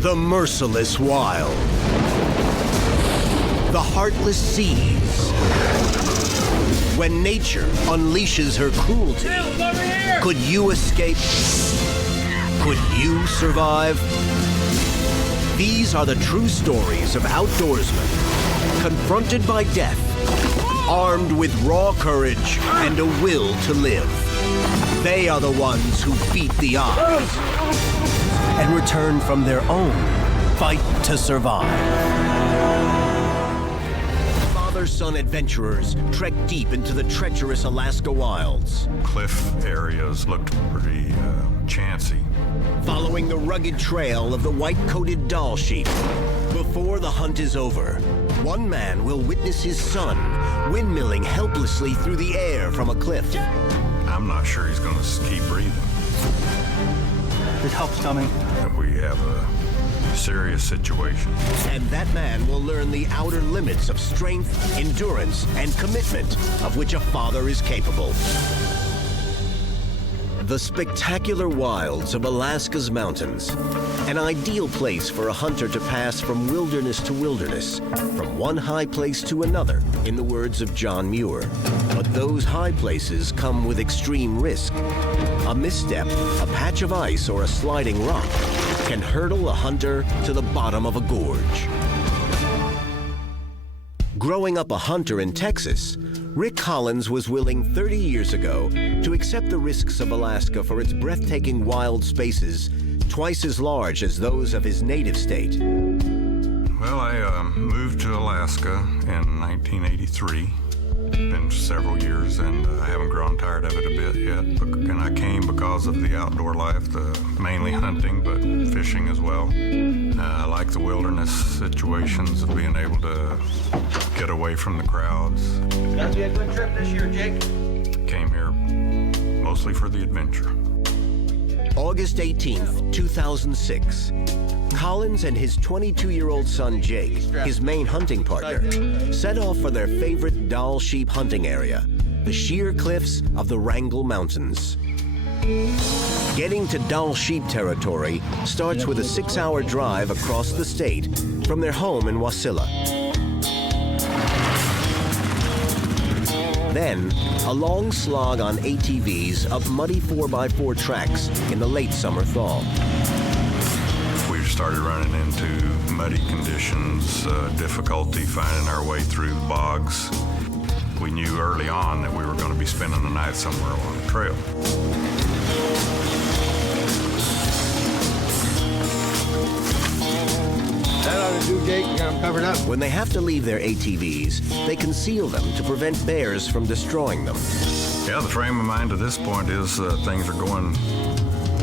The merciless wild. The heartless seas. When nature unleashes her cruelty, could you escape? Could you survive? These are the true stories of outdoorsmen confronted by death, armed with raw courage and a will to live. They are the ones who beat the odds and return from their own fight to survive. Father-son adventurers trek deep into the treacherous Alaska wilds. Cliff areas looked pretty chancy. Following the rugged trail of the white-coated Dall sheep. Before the hunt is over, one man will witness his son windmilling helplessly through the air from a cliff. I'm not sure he's going to keep breathing. It helps, Tommy. We have a serious situation. And that man will learn the outer limits of strength, endurance, and commitment of which a father is capable. The spectacular wilds of Alaska's mountains, an ideal place for a hunter to pass from wilderness to wilderness, from one high place to another, in the words of John Muir. But those high places come with extreme risk. A misstep, a patch of ice, or a sliding rock can hurtle a hunter to the bottom of a gorge. Growing up a hunter in Texas, Rick Collins was willing 30 years ago to accept the risks of Alaska for its breathtaking wild spaces, twice as large as those of his native state. Well, I moved to Alaska in 1983. Been several years, and I haven't grown tired of it a bit yet. And I came because of the outdoor life, mainly hunting, but fishing as well. I like the wilderness situations of being able to get away from the crowds. It's gonna be a good trip this year, Jake. Came here mostly for the adventure. August 18th, 2006. Collins and his 22-year-old son, Jake, his main hunting partner, set off for their favorite Dall sheep hunting area, the sheer cliffs of the Wrangel Mountains. Getting to Dall sheep territory starts with a 6-hour drive across the state from their home in Wasilla. Then, a long slog on ATVs up muddy 4x4 tracks in the late summer thaw. We started running into muddy conditions, difficulty finding our way through the bogs. We knew early on that we were going to be spending the night somewhere along the trail. That ought to do, Jake. You got them covered up. When they have to leave their ATVs, they conceal them to prevent bears from destroying them. Yeah, the frame of mind to this point is things are going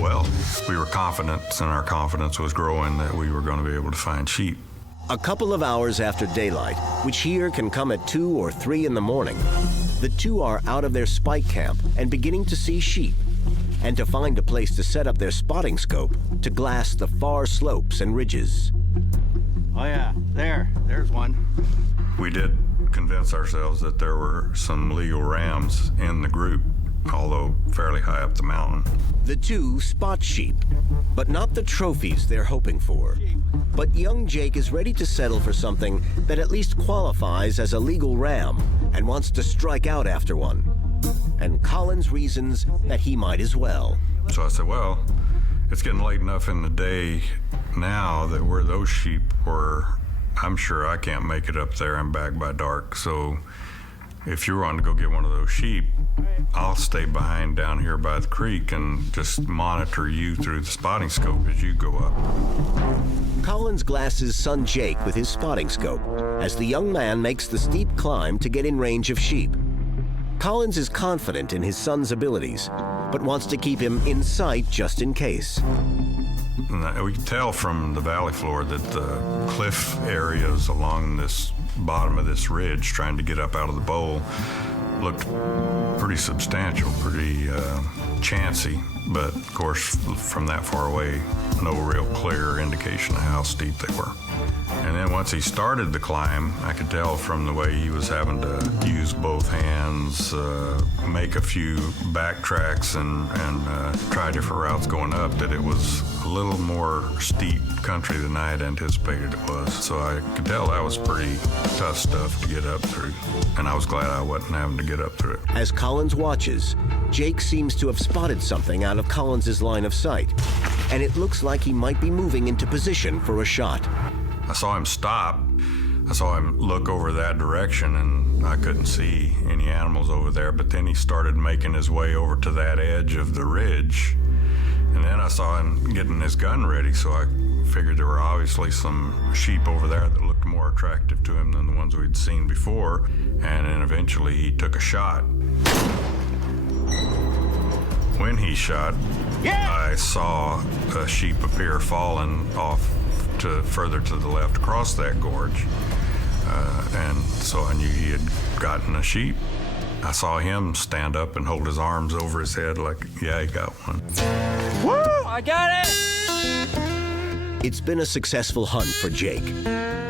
well. We were confident, and our confidence was growing that we were going to be able to find sheep. A couple of hours after daylight, which here can come at 2 or 3 in the morning, the two are out of their spike camp and beginning to see sheep, and to find a place to set up their spotting scope to glass the far slopes and ridges. Oh yeah, there's one. We did convince ourselves that there were some legal rams in the group, although fairly high up the mountain. The two spot sheep, but not the trophies they're hoping for. But young Jake is ready to settle for something that at least qualifies as a legal ram and wants to strike out after one. And Collins reasons that he might as well. So I said, well, it's getting late enough in the day now that where those sheep were, I'm sure I can't make it up there and back by dark. So if you're wanting to go get one of those sheep, I'll stay behind down here by the creek and just monitor you through the spotting scope as you go up. Collins glasses son Jake with his spotting scope as the young man makes the steep climb to get in range of sheep. Collins is confident in his son's abilities, but wants to keep him in sight just in case. And we can tell from the valley floor that the cliff areas along this bottom of this ridge, trying to get up out of the bowl, looked pretty substantial, pretty chancy, but of course, from that far away, no real clear indication of how steep they were. And then once he started the climb, I could tell from the way he was having to use both hands, make a few backtracks and try different routes going up, that it was a little more steep country than I had anticipated it was. So I could tell that was pretty tough stuff to get up through, and I was glad I wasn't having to get up through it. As Collins watches, Jake seems to have spotted something out of Collins's line of sight, and it looks like he might be moving into position for a shot. I saw him stop. I saw him look over that direction, and I couldn't see any animals over there, but then he started making his way over to that edge of the ridge, and then I saw him getting his gun ready, so I figured there were obviously some sheep over there that looked more attractive to him than the ones we'd seen before, and then eventually he took a shot. When he shot, I saw a sheep appear falling off further to the left across that gorge, and so I knew he had gotten a sheep. I saw him stand up and hold his arms over his head like, yeah, he got one. Woo! I got it! It's been a successful hunt for Jake,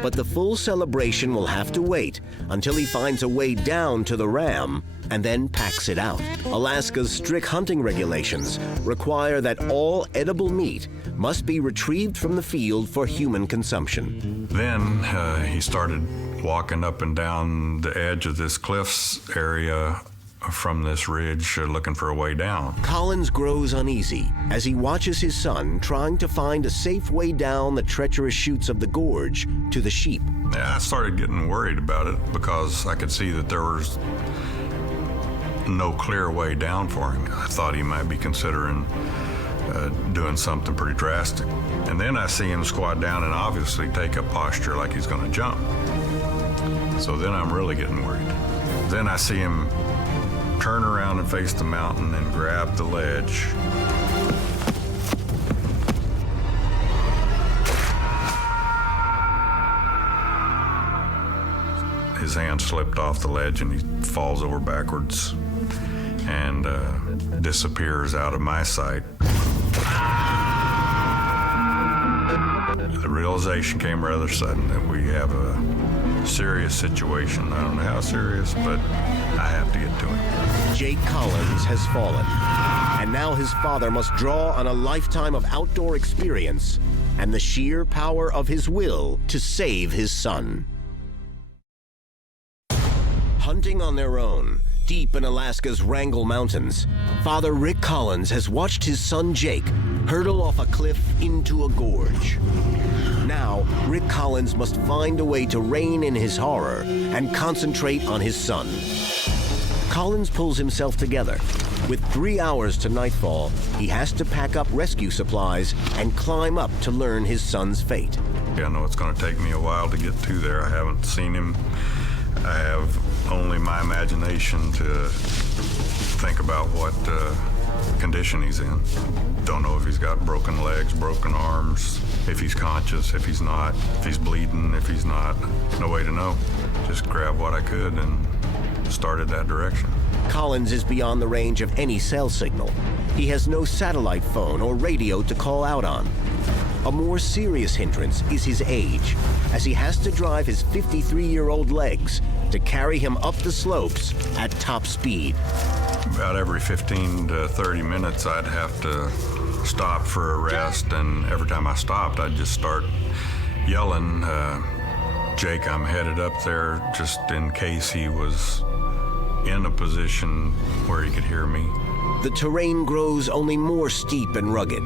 but the full celebration will have to wait until he finds a way down to the ram and then packs it out. Alaska's strict hunting regulations require that all edible meat must be retrieved from the field for human consumption. Then he started walking up and down the edge of this cliffs area from this ridge, looking for a way down. Collins grows uneasy as he watches his son trying to find a safe way down the treacherous chutes of the gorge to the sheep. Yeah, I started getting worried about it because I could see that there was no clear way down for him. I thought he might be considering doing something pretty drastic. And then I see him squat down and obviously take a posture like he's going to jump. So then I'm really getting worried. Then I see him turn around and face the mountain and grab the ledge. His hand slipped off the ledge and he falls over backwards and disappears out of my sight. The realization came rather sudden that we have a serious situation. I don't know how serious, but I have to get to him. Jake Collins has fallen, and now his father must draw on a lifetime of outdoor experience and the sheer power of his will to save his son. Hunting on their own, deep in Alaska's Wrangel Mountains, Father Rick Collins has watched his son Jake hurtle off a cliff into a gorge. Now, Rick Collins must find a way to rein in his horror and concentrate on his son. Collins pulls himself together. With 3 hours to nightfall, he has to pack up rescue supplies and climb up to learn his son's fate. I know it's going to take me a while to get to there. I haven't seen him. I have only my imagination to think about what condition he's in. Don't know if he's got broken legs, broken arms, if he's conscious, if he's not, if he's bleeding, if he's not. No way to know. Just grabbed what I could and started that direction. Collins is beyond the range of any cell signal. He has no satellite phone or radio to call out on. A more serious hindrance is his age, as he has to drive his 53-year-old legs to carry him up the slopes at top speed. About every 15 to 30 minutes, I'd have to stop for a rest, and every time I stopped, I'd just start yelling, Jake, I'm headed up there, just in case he was in a position where he could hear me. The terrain grows only more steep and rugged,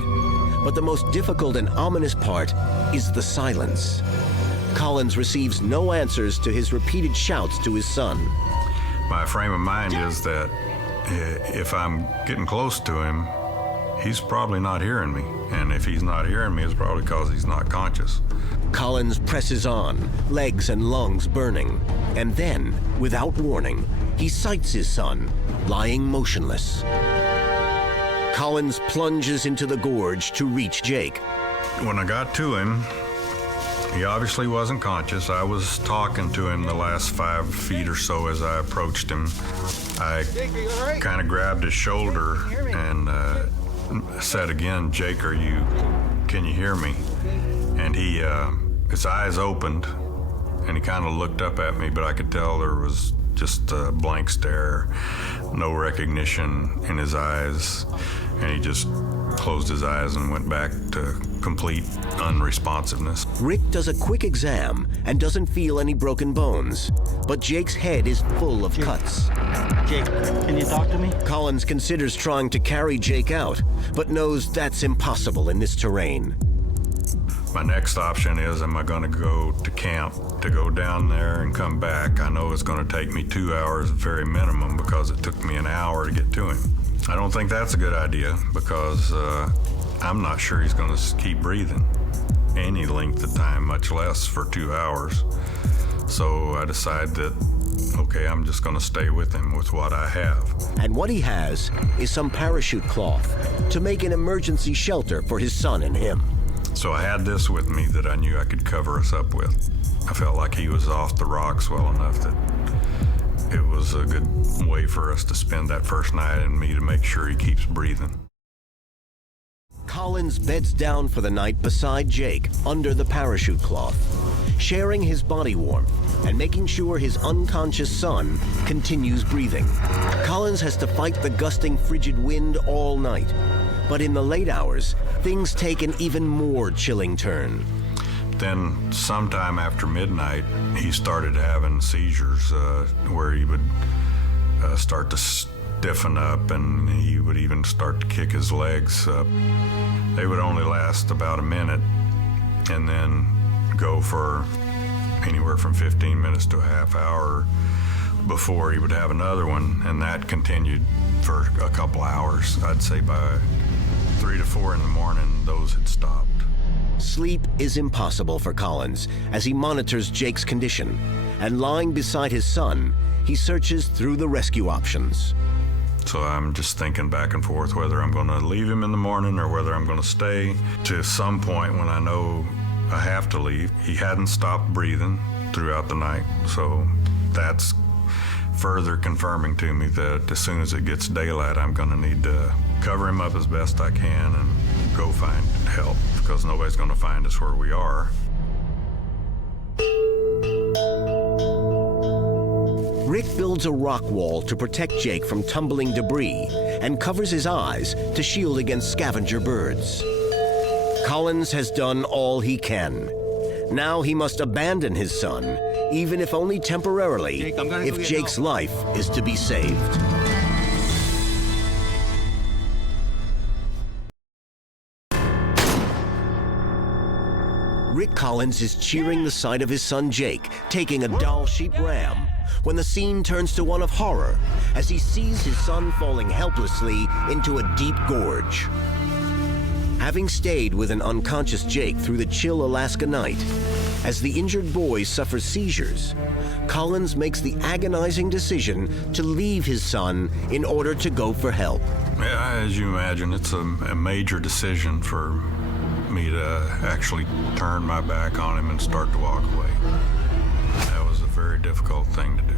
but the most difficult and ominous part is the silence. Collins receives no answers to his repeated shouts to his son. My frame of mind is that if I'm getting close to him, he's probably not hearing me. And if he's not hearing me, it's probably because he's not conscious. Collins presses on, legs and lungs burning. And then, without warning, he sights his son, lying motionless. Collins plunges into the gorge to reach Jake. When I got to him, He obviously wasn't conscious. I was talking to him the last 5 feet or so as I approached him. I kind of grabbed his shoulder and said again, "Jake, can you hear me?" And his eyes opened and he kind of looked up at me, but I could tell there was just a blank stare, no recognition in his eyes, and he just closed his eyes and went back to complete unresponsiveness. Rick does a quick exam and doesn't feel any broken bones, but Jake's head is full of cuts. Jake, can you talk to me? Collins considers trying to carry Jake out, but knows that's impossible in this terrain. My next option is, am I going to go to camp to go down there and come back? I know it's going to take me 2 hours, very minimum, because it took me an hour to get to him. I don't think that's a good idea because I'm not sure he's going to keep breathing any length of time, much less for 2 hours. So I decide that, okay, I'm just going to stay with him with what I have. And what he has is some parachute cloth to make an emergency shelter for his son and him. So I had this with me that I knew I could cover us up with. I felt like he was off the rocks well enough that it was a good way for us to spend that first night and me to make sure he keeps breathing. Collins beds down for the night beside Jake under the parachute cloth, sharing his body warmth and making sure his unconscious son continues breathing. Collins has to fight the gusting frigid wind all night, but in the late hours, things take an even more chilling turn. Then sometime after midnight, he started having seizures where he would start to stiffen up and he would even start to kick his legs up. They would only last about a minute and then go for anywhere from 15 minutes to a half hour before he would have another one, and that continued for a couple hours. I'd say by 3 to 4 in the morning, those had stopped. Sleep is impossible for Collins as he monitors Jake's condition, and lying beside his son, he searches through the rescue options. So I'm just thinking back and forth whether I'm going to leave him in the morning or whether I'm going to stay. To some point when I know I have to leave, he hadn't stopped breathing throughout the night, so that's further confirming to me that as soon as it gets daylight, I'm going to need to cover him up as best I can and go find help, because nobody's going to find us where we are. Rick builds a rock wall to protect Jake from tumbling debris and covers his eyes to shield against scavenger birds. Collins has done all he can. Now he must abandon his son, even if only temporarily, Jake, I'm gonna go if get Jake's help. life is to be saved. Rick Collins is cheering the sight of his son Jake taking a doll sheep ram when the scene turns to one of horror as he sees his son falling helplessly into a deep gorge. Having stayed with an unconscious Jake through the chill Alaska night, as the injured boy suffers seizures, Collins makes the agonizing decision to leave his son in order to go for help. Yeah, as you imagine, it's a major decision for me to actually turn my back on him and start to walk away. That was a very difficult thing to do.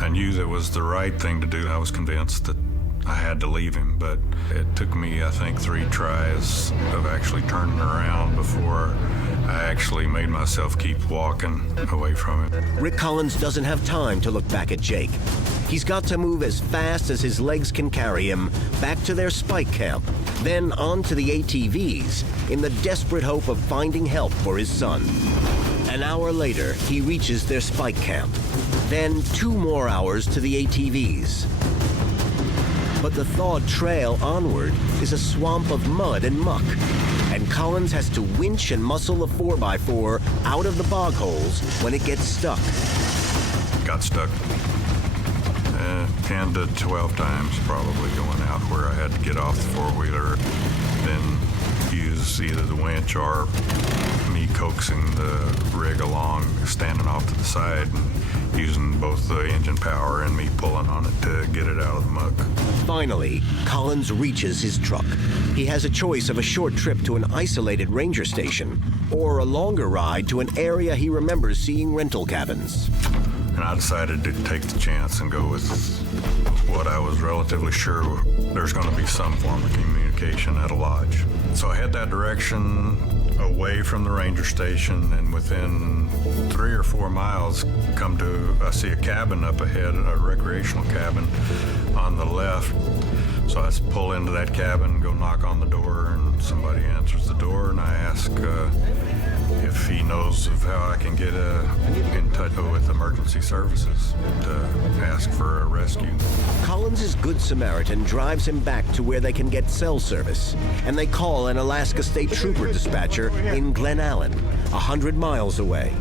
I knew that was the right thing to do. I was convinced that I had to leave him, but it took me, I think, 3 tries of actually turning around before I actually made myself keep walking away from him. Rick Collins doesn't have time to look back at Jake. He's got to move as fast as his legs can carry him back to their spike camp, then on to the ATVs in the desperate hope of finding help for his son. An hour later, he reaches their spike camp. Then 2 more hours to the ATVs. But the thawed trail onward is a swamp of mud and muck, and Collins has to winch and muscle the 4x4 out of the bog holes when it gets stuck. Got stuck 10 to 12 times probably going out where I had to get off the four-wheeler, then use either the winch or me me coaxing the rig along, standing off to the side, and using both the engine power and me pulling on it to get it out of the muck. Finally, Collins reaches his truck. He has a choice of a short trip to an isolated ranger station or a longer ride to an area he remembers seeing rental cabins. And I decided to take the chance and go with what I was relatively sure there's going to be some form of communication at a lodge. So I head that direction away from the ranger station, and within 3 or 4 miles I see a cabin up ahead, a recreational cabin on the left. So I pull into that cabin, go knock on the door, and somebody answers the door, and I ask if he knows of how I can get in touch with emergency services to ask for a rescue. Collins' Good Samaritan drives him back to where they can get cell service, and they call an Alaska State Trooper dispatcher in Glen Allen, 100 miles away.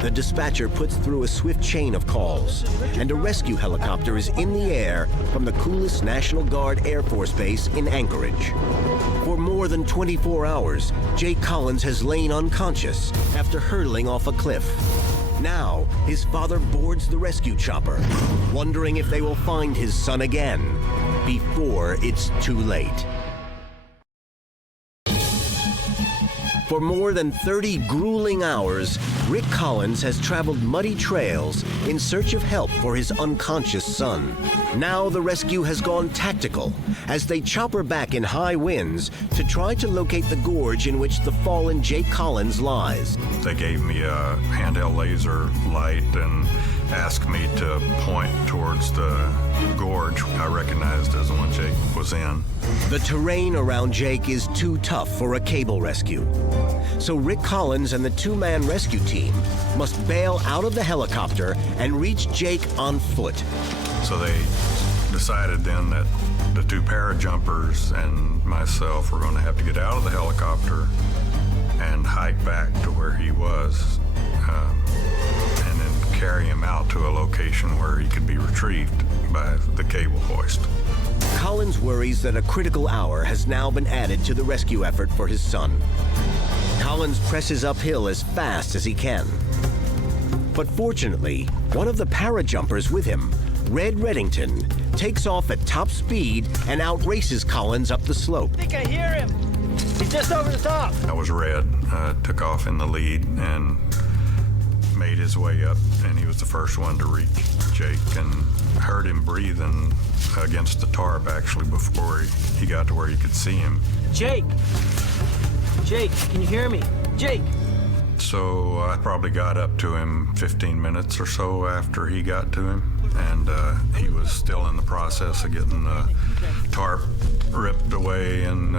The dispatcher puts through a swift chain of calls, and a rescue helicopter is in the air from the coolest National Guard Air Force Base in Anchorage. For more than 24 hours, Jake Collins has lain unconscious after hurtling off a cliff. Now, his father boards the rescue chopper, wondering if they will find his son again before it's too late. For more than 30 grueling hours, Rick Collins has traveled muddy trails in search of help for his unconscious son. Now the rescue has gone tactical as they chopper back in high winds to try to locate the gorge in which the fallen Jake Collins lies. They gave me a handheld laser light and asked me to point towards the gorge I recognized as the one Jake was in. The terrain around Jake is too tough for a cable rescue. So Rick Collins and the two-man rescue team must bail out of the helicopter and reach Jake on foot. So they decided then that the two parajumpers and myself were going to have to get out of the helicopter and hike back to where he was, and then carry him out to a location where he could be retrieved by the cable hoist. Collins worries that a critical hour has now been added to the rescue effort for his son. Collins presses uphill as fast as he can. But fortunately, one of the parajumpers with him, Red Reddington, takes off at top speed and outraces Collins up the slope. I think I hear him. He's just over the top. That was Red, took off in the lead and made his way up, and he was the first one to reach Jake, and heard him breathing against the tarp actually before he got to where you could see him. Jake! Jake, can you hear me? Jake! So I probably got up to him 15 minutes or so after he got to him, and he was still in the process of getting the tarp ripped away and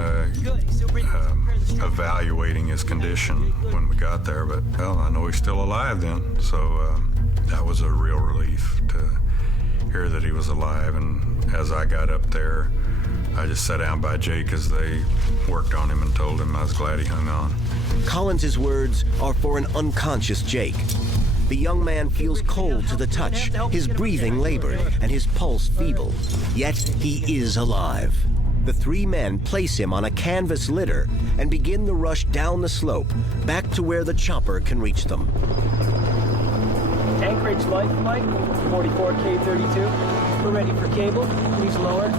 evaluating his condition when we got there. But, well, I know he's still alive then, so that was a real relief to hear that he was alive. And as I got up there, I just sat down by Jake as they worked on him and told him I was glad he hung on. Collins' words are for an unconscious Jake. The young man feels cold to the touch, his breathing labored, and his pulse feeble. Yet he is alive. The three men place him on a canvas litter and begin the rush down the slope, back to where the chopper can reach them. Anchorage life flight, 44K32. We're ready for cable. Please lower.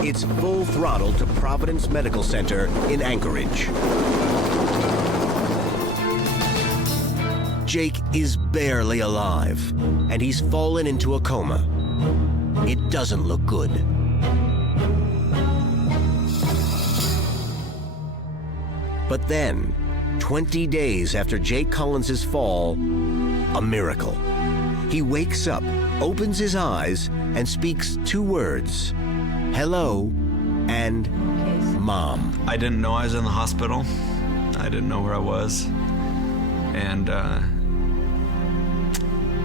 It's full throttle to Providence Medical Center in Anchorage. Jake is barely alive, and he's fallen into a coma. It doesn't look good. But then, 20 days after Jake Collins' fall, a miracle. He wakes up, opens his eyes, and speaks two words: hello and mom. I didn't know I was in the hospital. I didn't know where I was. And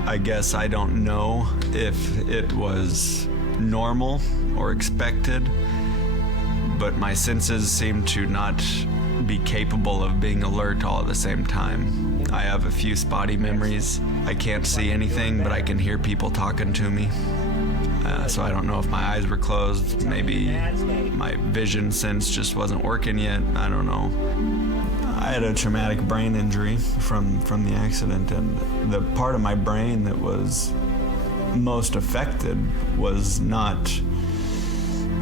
I guess I don't know if it was normal or expected, but my senses seem to not be capable of being alert all at the same time. I have a few spotty memories. I can't see anything, but I can hear people talking to me. So I don't know if my eyes were closed. Maybe my vision sense just wasn't working yet. I don't know. I had a traumatic brain injury from the accident, and the part of my brain that was most affected was not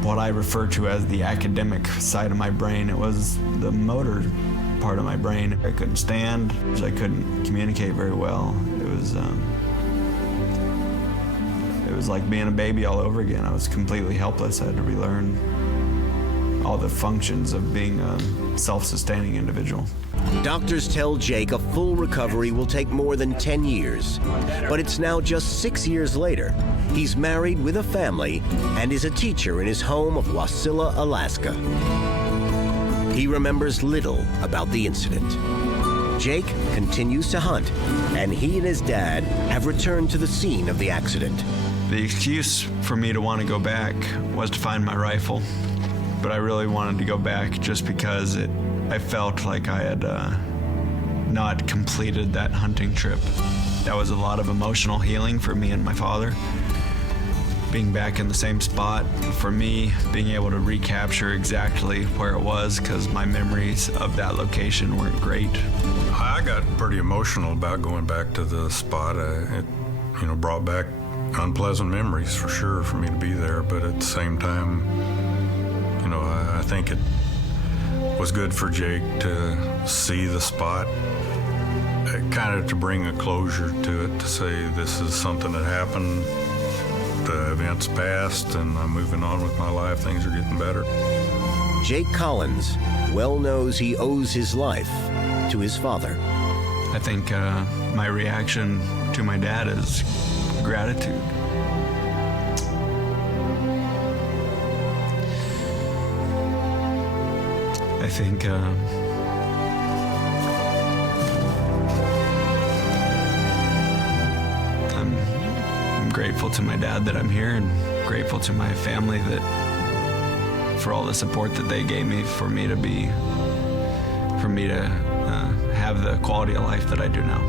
what I refer to as the academic side of my brain. It was the motor part of my brain. I couldn't stand, I couldn't communicate very well. It was like being a baby all over again. I was completely helpless. I had to relearn all the functions of being a self-sustaining individual. Doctors tell Jake a full recovery will take more than 10 years. But it's now just 6 years later. He's married with a family and is a teacher in his home of Wasilla, Alaska. He remembers little about the incident. Jake continues to hunt, and he and his dad have returned to the scene of the accident. The excuse for me to want to go back was to find my rifle, but I really wanted to go back just because I felt like I had not completed that hunting trip. That was a lot of emotional healing for me and my father. Being back in the same spot, for me, being able to recapture exactly where it was, because my memories of that location weren't great. I got pretty emotional about going back to the spot. It brought back unpleasant memories for sure for me to be there, but at the same time, I think it was good for Jake to see the spot, kind of to bring a closure to it, to say this is something that happened, the events passed, and I'm moving on with my life, things are getting better. Jake Collins well knows he owes his life to his father. I think my reaction to my dad is gratitude. I think I'm grateful to my dad that I'm here, and grateful to my family that for all the support that they gave me for me to have the quality of life that I do now.